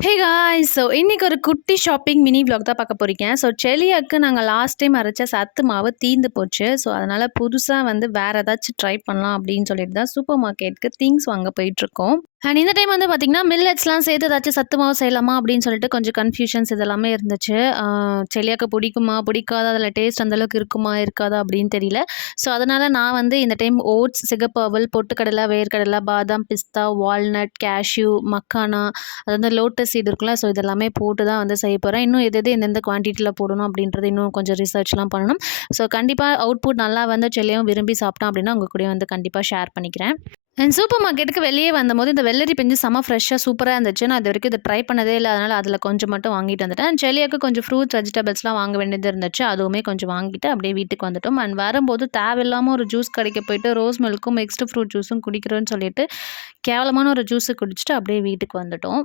Hey guys! So இன்னைக்கு ஒரு குட்டி ஷாப்பிங் மினி விளாக் தான் பார்க்க போறீங்க. ஸோ செலியாக்கு நாங்க லாஸ்ட் டைம் அரைச்ச சத்து மாவு தீர்ந்து போச்சு. ஸோ அதனால புதுசா வந்து வேற ஏதாச்சும் ட்ரை பண்ணலாம் அப்படின்னு சொல்லிட்டு தான் சூப்பர் மார்க்கெட்டுக்கு திங்ஸ் வாங்க போயிட்டுருக்கோம். அண்ட் இந்த டைம் வந்து பார்த்தீங்கன்னா, மில்லட்ஸ்லாம் சேர்த்து ஏதாச்சும் சத்து மாவு செய்யலாமா அப்படின்னு சொல்லிட்டு கொஞ்சம் கன்ஃப்யூஷன்ஸ் இதெல்லாமே இருந்துச்சு. செலியாக்கு பிடிக்குமா? பிடிக்காதா? அதில டேஸ்ட் அந்த அளவுக்கு இருக்குமா? இருக்காதா? அப்படின்னு தெரியல. ஸோ அதனால நான் வந்து இந்த டைம் ஓட்ஸ், சிகப்பு அவல், பொட்டுக்கடலை, வேர்க்கடலை, பாதாம், பிஸ்தா, வால்நட், கேஷ்யூ, மக்கானா அது வந்து லோட்டஸ் சீடு இருக்குல்ல. ஸோ இதெல்லாமே போட்டு தான் வந்து செய்ய போறேன். இன்னும் எது எது எந்தெந்த குவான்டிட்டில போடணும் அப்படின்றது இன்னும் கொஞ்சம் ரிசர்ச்லாம் பண்ணணும். ஸோ கண்டிப்பா அவுட்புட் நல்லா வந்து செல்லியும் விரும்பி சாப்பிட்டான் அப்படின்னா, உங்க கூடயும் வந்து கண்டிப்பா ஷேர் பண்ணிக்கிறேன். அண்ட் சூப்பர் மார்க்கெட்டுக்கு வெளியே வந்தபோது இந்த வெள்ளரி பிஞ்சு செம்ம ஃப்ரெஷ்ஷாக சூப்பராக இருந்துச்சு. நான் இதுவரைக்கும் இத ட்ரை பண்ணதே இல்ல. அதனால அதில கொஞ்சம் மட்டும் வாங்கிட்டு வந்துட்டேன். செலியாக்கு கொஞ்சம் ஃப்ரூட்ஸ், வெஜிடபிள்ஸ்லாம் வாங்க வேண்டியது இருந்துச்சு. அதுவுமே கொஞ்சம் வாங்கிட்டு அப்படியே வீட்டுக்கு வந்துட்டோம். அண்ட் வரும்போது தேவையில்லாம ஒரு ஜூஸ் கடைக்கு போயிட்டு ரோஸ் மில்க்கும், மிக்ஸ்டு ஃப்ரூட் ஜூஸும் குடிக்கிறோன்னு சொல்லிட்டு கேவலமான ஒரு ஜூஸ குடிச்சுட்டு அப்படியே வீட்டுக்கு வந்துட்டோம்.